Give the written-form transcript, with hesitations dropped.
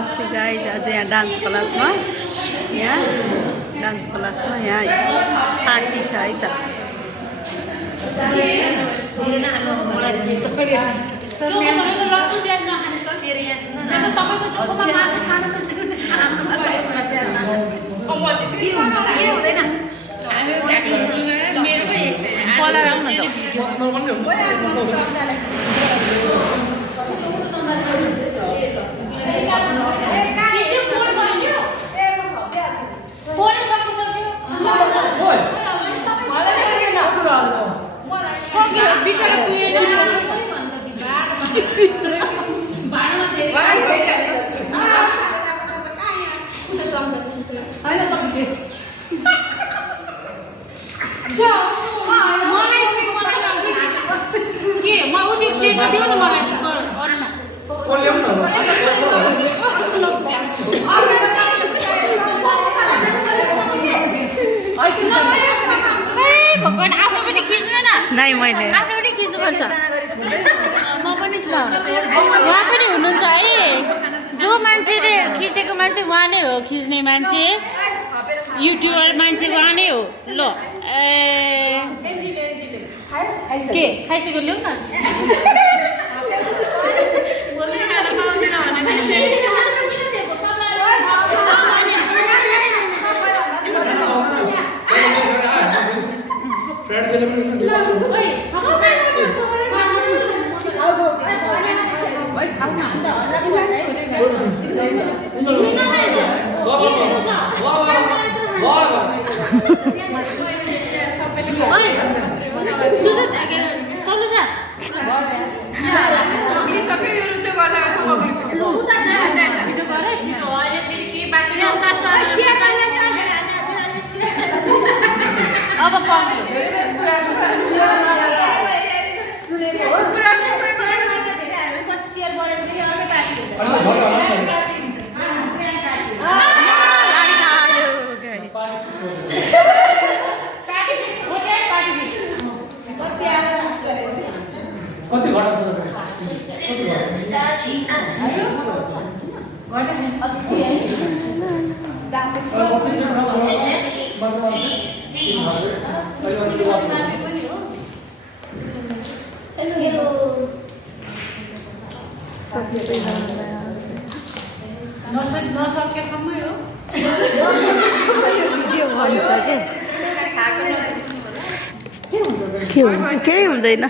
मस्ती गाइज आज यहाँ डान्स क्लासमा यहाँ पार्टी छ है त भगवान आफ्नो पनि खिच्नु न नाइ मैले आफ्नो पनि खिच्नुपर्छ म पनि छ उहाँ पनि हुनुहुन्छ है जो मान्छेले खिचेको मान्छे उहाँ नै हो खिच्ने मान्छे युट्युबर मान्छे उहाँ नै हो ल के खाइसक्यो ल्याउ न नसकेसम्म हो के हुन्छ केही हुँदैन